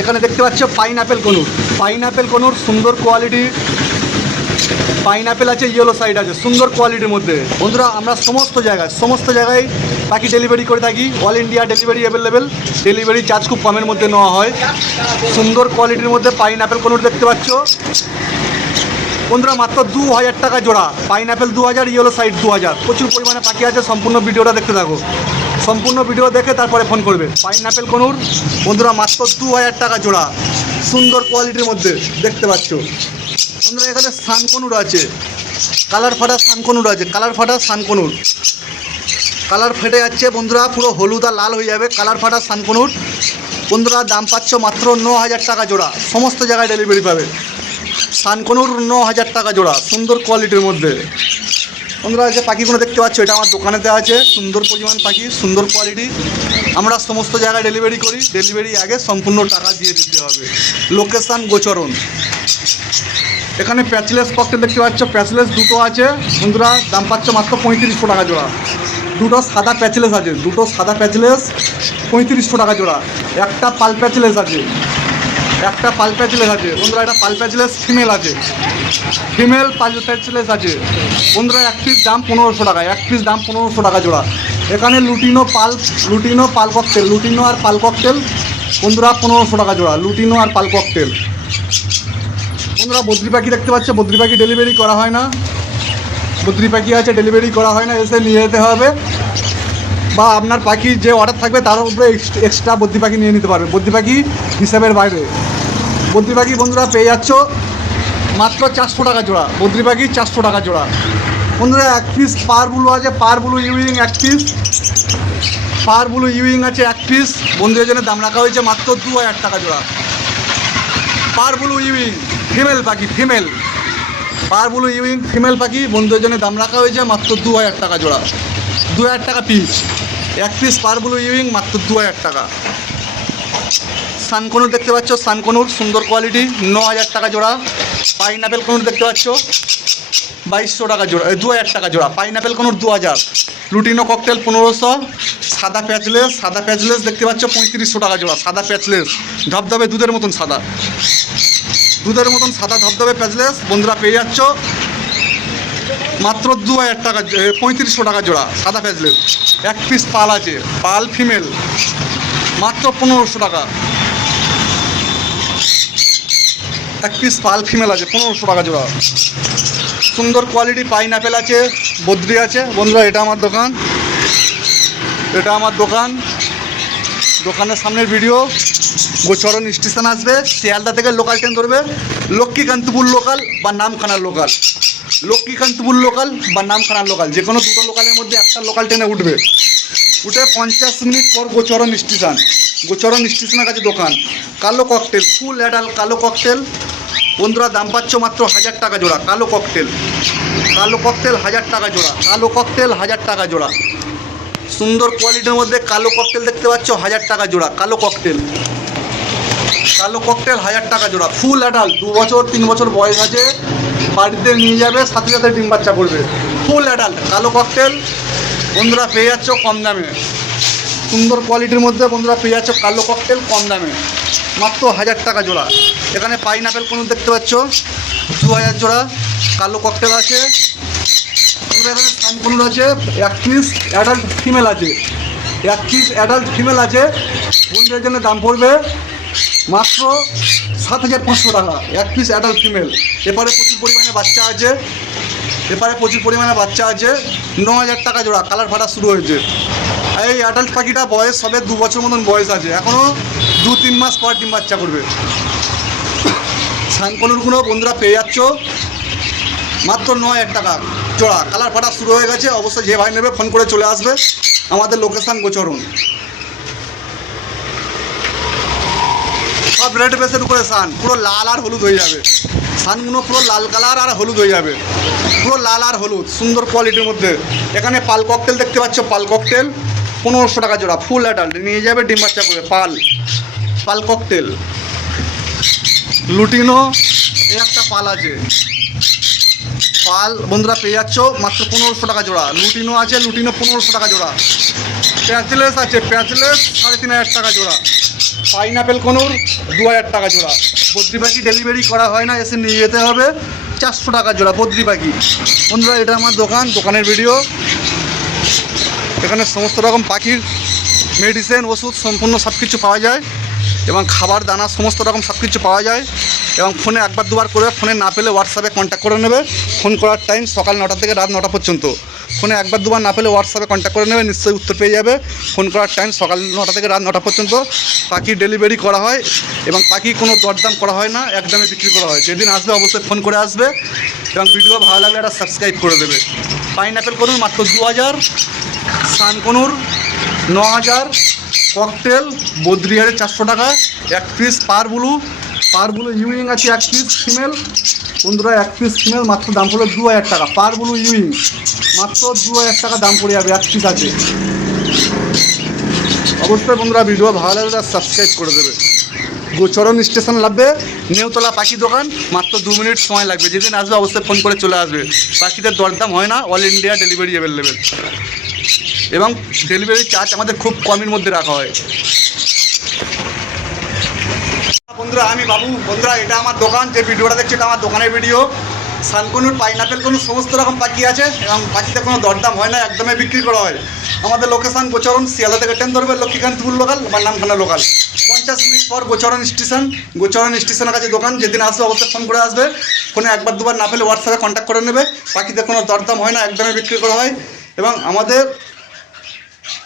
এখানে দেখতে পাচ্ছ pineapple conure. Pineapple conure সুন্দর কোয়ালিটি। পাইন অ্যাপেল আছে ইয়েলো সাইড আছে, সুন্দর কোয়ালিটির মধ্যে। বন্ধুরা, আমরা সমস্ত জায়গায় সমস্ত জায়গায় পাখি ডেলিভারি করে থাকি। All India delivery available delivery charge খুব কমের মধ্যে নেওয়া হয়। সুন্দর কোয়ালিটির মধ্যে পাইন অ্যাপেল কনুর দেখতে পাচ্ছ। বন্ধুরা, মাত্র দু হাজার টাকা জোড়া। পাইন অ্যাপেল দু হাজার ইয়েলো সাইড দু হাজার প্রচুর পরিমাণে পাখি আছে, সম্পূর্ণ ভিডিওটা দেখতে থাকো। সম্পূর্ণ ভিডিও দেখে তারপরে ফোন করবে। পাইন অ্যাপেল কনুর। বন্ধুরা, মাত্র দু হাজার টাকা জোড়া। সুন্দর কোয়ালিটির মধ্যে, দেখতে পাচ্ছ। বন্ধুরা, এখানে সানকনুর আছে। কালার ফাটা সানকনুর আছে। কালার ফাটা সানকনুর কালার ফেটে যাচ্ছে, বন্ধুরা, পুরো হলুদ আর লাল হয়ে যাবে। কালার ফাটা সানকনুর বন্ধুরা, দাম পাচ্ছ মাত্র ন হাজার টাকা জোড়া। সমস্ত জায়গায় ডেলিভারি পাবে। সানকনুর ন হাজার টাকা জোড়া। সুন্দর কোয়ালিটির মধ্যে। বন্ধুরা যে পাখিগুলো দেখতে পাচ্ছ, এটা আমার দোকানেতে আছে। সুন্দর পরিমাণ পাখি, সুন্দর কোয়ালিটি আমরা সমস্ত জায়গায় ডেলিভারি করি। ডেলিভারি আগে সম্পূর্ণ টাকা দিয়ে দিতে হবে। লোকেশান গোচরণ। এখানে প্যাচলেস ককটেল দেখতে পাচ্ছ প্যাচলেস দুটো আছে। বন্ধুরা, দাম পাচ্ছ মাত্র পঁয়ত্রিশশো টাকা জোড়া। দুটো সাদা প্যাচলেস আছে। দুটো সাদা প্যাচলেস পঁয়ত্রিশশো টাকা জোড়া। একটা পাল প্যাচলেস আছে। একটা পাল প্যাচলেস আছে, বন্ধুরা, একটা পাল প্যাচলেস ফিমেল আছে। ফিমেল পাল প্যাচলেস আছে। বন্ধুরা, এক পিস দাম পনেরোশো টাকা, এক পিস দাম পনেরোশো টাকা জোড়া। এখানে lutino pearl lutino pearl cockatiel lutino আর পাল ককটেল বন্ধুরা, পনেরোশো টাকা জোড়া, লুটিনো আর পাল ককটেল বন্ধুরা, বদ্রি পাখি দেখতে পাচ্ছে? বদ্রি পাখি ডেলিভারি করা হয় না। বদ্রি পাখি আছে ডেলিভারি করা হয় না, এসে নিয়ে যেতে হবে। বা আপনার পাখি যে অর্ডার থাকবে, তার উপরে এক্সট্রা বদ্রি পাখি নিয়ে নিতে পারবে। বদ্রি পাখি হিসাবের বাইরে। বদ্রি পাখি বন্ধুরা পেয়ে যাচ্ছ মাত্র চারশো টাকা জোড়া। বদ্রি পাখি চারশো টাকা জোড়া। বন্ধুরা, এক পিস পার ব্লু আছে, পার ব্লু ইউইং এক পিস পার ব্লু ইউইং আছে এক পিস বন্ধুদের জন্য দাম রাখা হয়েছে মাত্র দু হাজার টাকা জোড়া। পার ব্লু ইউইং ফিমেল পাখি female pair blue wing female পাখি, বন্ধুদের জন্য দাম রাখা হয়েছে মাত্র দু হাজার টাকা জোড়া। দু হাজার টাকা পিস এক পিস পার ব্লু ইউইং মাত্র দু হাজার টাকা। সানকনুর দেখতে পাচ্ছ, সানকনুর, সুন্দর কোয়ালিটি ন হাজার টাকা জোড়া। পাইনাপেল কনুর দেখতে পাচ্ছ, বাইশশো টাকা জোড়া দু হাজার টাকা জোড়া। পাইনাপেল কনুর দু হাজার। লুটিনো ককটেল পনেরোশো, সাদা প্যাচলেস সাদা প্যাচলেস দেখতে পাচ্ছ, পঁয়ত্রিশশো টাকা জোড়া, সাদা প্যাচলেস ধবধবে দুধের মতন সাদা। দুধের মতন সাদা, ধবধবে প্যাচলেস বন্ধুরা পেয়ে যাচ্ছ, মাত্র দু হাজার টাকা পঁয়ত্রিশশো টাকা জোড়া, সাদা প্যাচলেস এক পিস পাল আছে, পাল ফিমেল মাত্র পনেরোশো টাকা। এক পিস পাল ফিমেল আছে, পনেরোশো টাকা জোড়া। সুন্দর কোয়ালিটি পাইন অ্যাপেল আছে, বদ্রি আছে। বন্ধুরা, এটা আমার দোকান। এটা আমার দোকান। দোকানের সামনের ভিডিও গোচরণ স্টেশন আসবে। শিয়ালদা থেকে লোকাল ট্রেন ধরবে। লক্ষ্মীকান্তপুর লোকাল বা নামখানার লোকাল লক্ষ্মীকান্তপুর লোকাল বা নামখানার লোকাল? যে কোনো দুটো লোকালের মধ্যে একটা লোকাল ট্রেনে উঠবে। উঠে পঞ্চাশ মিনিট পর গোচরণ স্টেশন। গোচরণ স্টেশনের কাছে দোকান। কালো ককটেল ফুল অ্যাডাল কালো ককটেল বন্ধুরা দাম পাচ্ছ মাত্র হাজার টাকা জোড়া, কালো ককটেল কালো ককটেল হাজার টাকা জোড়া, কালো ককটেল হাজার টাকা জোড়া। সুন্দর কোয়ালিটির মধ্যে কালো ককটেল দেখতে পাচ্ছ, হাজার টাকা জোড়া, কালো ককটেল কালো ককটেল হাজার টাকা জোড়া ফুল অ্যাডাল দু বছর, তিন বছর বয়স আছে। বাড়িতে নিয়ে যাবে, সাথে সাথে ডিম বাচ্চা করবে। ফুল অ্যাডাল্ট কালো ককটেল বন্ধুরা পেয়ে যাচ্ছ কম দামে। সুন্দর কোয়ালিটির মধ্যে বন্ধুরা পেয়ে যাচ্ছ কালো ককটেল কম দামে। মাত্র হাজার টাকা জোড়া। এখানে পাইন আপেল কোনো দেখতে পাচ্ছ? দু হাজার জোড়া কালো ককটেল আছে। আছে। এক পিস অ্যাডাল্ট ফিমেল আছে। এক পিস অ্যাডাল্ট ফিমেল আছে। বন্ধুদের জন্য দাম পড়বে মাত্র সাত হাজার পাঁচশো টাকা, এক পিস অ্যাডাল্ট ফিমেল এপারে প্রচুর পরিমাণে বাচ্চা আছে। এপারে প্রচুর পরিমাণে বাচ্চা আছে। ন হাজার টাকা জোড়া, কালার ফাটা শুরু হয়েছে। এই অ্যাডাল্ট পাখিটা বয়স সবে দু বছর মতন বয়স আছে। এখনও দু তিন মাস পর ডিম বাচ্চা করবে। সানকনুরগুলো বন্ধুরা পেয়ে যাচ্ছ। মাত্র ন হাজার টাকা জোড়া, কালার ফাটা শুরু হয়ে গেছে। অবশ্যই যে ভাই নেবে ফোন করে চলে আসবে। আমাদের লোকেশান গোচরণ। সব রেড বেসের উপরে সান, পুরো লাল আর হলুদ হয়ে যাবে। সানগুলো পুরো লাল কালার আর হলুদ হয়ে যাবে। পুরো লাল আর হলুদ, সুন্দর কোয়ালিটির মধ্যে। এখানে পাল ককটেল দেখতে পাচ্ছ, পাল ককটেল পনেরোশো টাকা জোড়া ফুল অ্যাডাল্ট নিয়ে যাবে ডিম বাচ্চা করে, পাল। পাল ককটেল লুটিনো, এই একটা পাল আছে। পাল বন্ধুরা পেয়ে যাচ্ছ, মাত্র পনেরোশো টাকা জোড়া। লুটিনো আছে, লুটিনো পনেরোশো টাকা জোড়া। প্যাচলেস আছে, প্যাচলেস সাড়ে তিন হাজার টাকা জোড়া। পাইনাপেল কোনুর দু হাজার টাকা জোড়া। বদ্রি পাখি ডেলিভারি করা হয় না, এসে নিয়ে যেতে হবে। চারশো টাকা জোড়া বদ্রি পাখি। বন্ধুরা, এটা আমার দোকান, দোকানের ভিডিও এখানে সমস্ত রকম পাখির মেডিসিন ওষুধ সম্পূর্ণ সব কিছু পাওয়া যায় এবং খাবার, দানা, সমস্ত রকম সব কিছু পাওয়া যায় এবং ফোনে একবার দুবার করে, ফোনে না পেলে হোয়াটসঅ্যাপে কন্ট্যাক্ট করে নেবে। ফোন করার টাইম সকাল নটা থেকে রাত নটা পর্যন্ত। ফোনে একবার দুবার না পেলে হোয়াটসঅ্যাপে কন্ট্যাক্ট করে নেবে, নিশ্চয়ই উত্তর পেয়ে যাবে। ফোন করার টাইম সকাল নটা থেকে রাত নটা পর্যন্ত পাখি ডেলিভারি করা হয় এবং পাখি কোনো দরদাম করা হয় না একদমে বিক্রি করা হয়। যেদিন আসবে অবশ্যই ফোন করে আসবে এবং ভিডিও ভালো লাগলে একটা সাবস্ক্রাইব করে দেবে। পাইনাপেল করুন, মাত্র দু হাজার সানকনুর ন হাজার ককটেল বদ্রিহারে চারশো টাকা। এক piece pair blue. Pair blue wing আছে এক পিস ফিমেল বন্ধুরা, এক পিস ফিমেল মাত্র দাম পড়বে দু হাজার টাকা। পার ব্লু ইউইং, মাত্র দু হাজার টাকা দাম পড়ে যাবে এক পিস আছে। অবশ্যই বন্ধুরা ভিডিও ভালো লাগলে সাবস্ক্রাইব করে দেবে। গোচরণ স্টেশন লাগবে নেউতলা পাখি দোকান, মাত্র দু মিনিট সময় লাগবে। যেদিন আসবে অবশ্যই ফোন করে চলে আসবে। পাখিদের দরদাম হয় না অল ইন্ডিয়া ডেলিভারি অ্যাভেলেবেল এবং ডেলিভারি চার্জ আমাদের খুব কমের মধ্যে রাখা হয়। বন্ধুরা, আমি বাবু, বন্ধুরা, এটা আমার দোকান, যে ভিডিওটা দেখছি এটা আমার দোকানের ভিডিও। সানকনুর, পাইনাপেল, কোনো সমস্ত রকম পাখি আছে, এবং পাখিতে কোনো দরদাম হয় না, একদমই বিক্রি করা হয়। আমাদের লোকেশান গোচরণ শিয়ালদা থেকে ট্রেন ধরবে লক্ষ্মীকান্তপুর লোকাল বা নামখানা লোকাল পঞ্চাশ মিনিট পর গোচরণ স্টেশন গোচরণ স্টেশনের কাছে দোকান, যেদিন আসবে অবশ্যই ফোন করে আসবে। ফোনে একবার দুবার না পেলে হোয়াটসঅ্যাপে কন্ট্যাক্ট করে নেবে। পাখিতে কোনো দরদাম হয় না, একদমই বিক্রি করা হয়। এবং আমাদের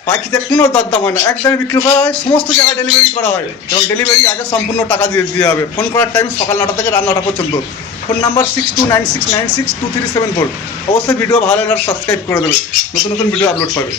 পাখিতে কোনো দরদাম হয় না। একদমই বিক্রি করা হয়, সমস্ত জায়গায় ডেলিভারি করা হয়। এবং ডেলিভারি আগে সম্পূর্ণ টাকা দিয়ে দিয়ে হবে। ফোন করার টাইম সকাল নটা থেকে রাত নটা পর্যন্ত। Phone number six two nine six nine six two three seven four অবশ্যই ভিডিও ভালো লাগলে সাবস্ক্রাইব করে দেবে। নতুন নতুন ভিডিও আপলোড পাবে।